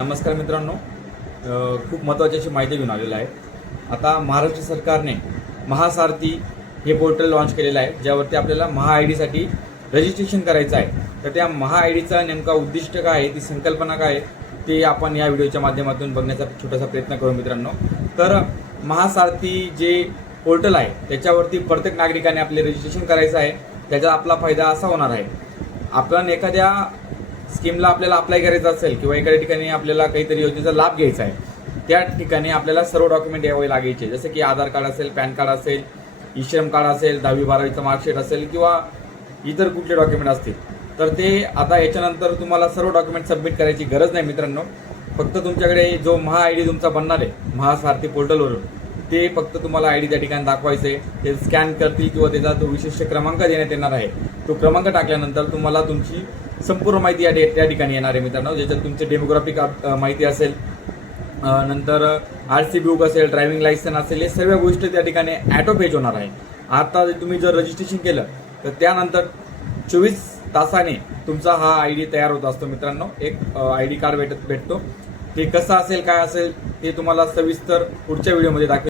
नमस्कार मित्रांनो, खूप महत्त्वाची अशी माहिती घेऊन आलेला आहे. आता महाराष्ट्र सरकारने महासारथी हे पोर्टल लॉन्च केलेलं आहे, ज्यावरती आपल्याला महा-आय-डीसाठी रजिस्ट्रेशन करायचं आहे. तर त्या महा-आय-डीचा नेमका उद्दिष्ट काय आहे, ती संकल्पना काय आहे, ते आपण या व्हिडिओच्या माध्यमातून बघण्याचा छोटासा प्रयत्न करू मित्रांनो. तर महासारथी जे पोर्टल आहे त्याच्यावरती प्रत्येक नागरिकाने आपले रजिस्ट्रेशन करायचं आहे. त्याचा आपला फायदा असा होणार आहे, आपण एखाद्या स्कीमला आपल्याला अप्लाय करायचं असेल किंवा एखाद्या ठिकाणी आपल्याला काहीतरी योजनेचा लाभ घ्यायचा आहे, त्या ठिकाणी आपल्याला सर्व डॉक्युमेंट यावे लागायचे, जसं की आधार कार्ड असेल, पॅन कार्ड असेल, ई-श्रम कार्ड असेल, 10वी-12वीचं मार्कशीट असेल किंवा इतर कुठले डॉक्युमेंट असतील. तर ते आता याच्यानंतर तुम्हाला सर्व डॉक्युमेंट सबमिट करायची गरज नाही मित्रांनो. फक्त तुमच्याकडे जो महा-आय-डी तुमचा बनणार आहे महासारथी पोर्टलवरून, ते फक्त तुम्हाला आय-डी त्या ठिकाणी दाखवायचे. ते स्कॅन करतील किंवा त्याचा तो विशिष्ट क्रमांक देण्यात येणार आहे. तो क्रमांक टाकल्यानंतर तुम्हाला तुमची संपूर्ण माहिती त्या ठिकाणी येणार आहे मित्रांनो, ज्याच्यात तुमचे डेमोग्राफिक माहिती असेल, नंतर RC बुक असेल, ड्रायव्हिंग लायसन असेल, हे सर्व गोष्टी त्या ठिकाणी ॲटो पेज होणार आहे. आता तुम्ही जर रजिस्ट्रेशन केलं तर त्यानंतर 24 तासाने तुमचा हा ID तयार होत असतो मित्रांनो. एक ID कार्ड भेटतो. ते कसं असेल, काय असेल, ते तुम्हाला सविस्तर पुढच्या व्हिडिओमध्ये दाखवेल.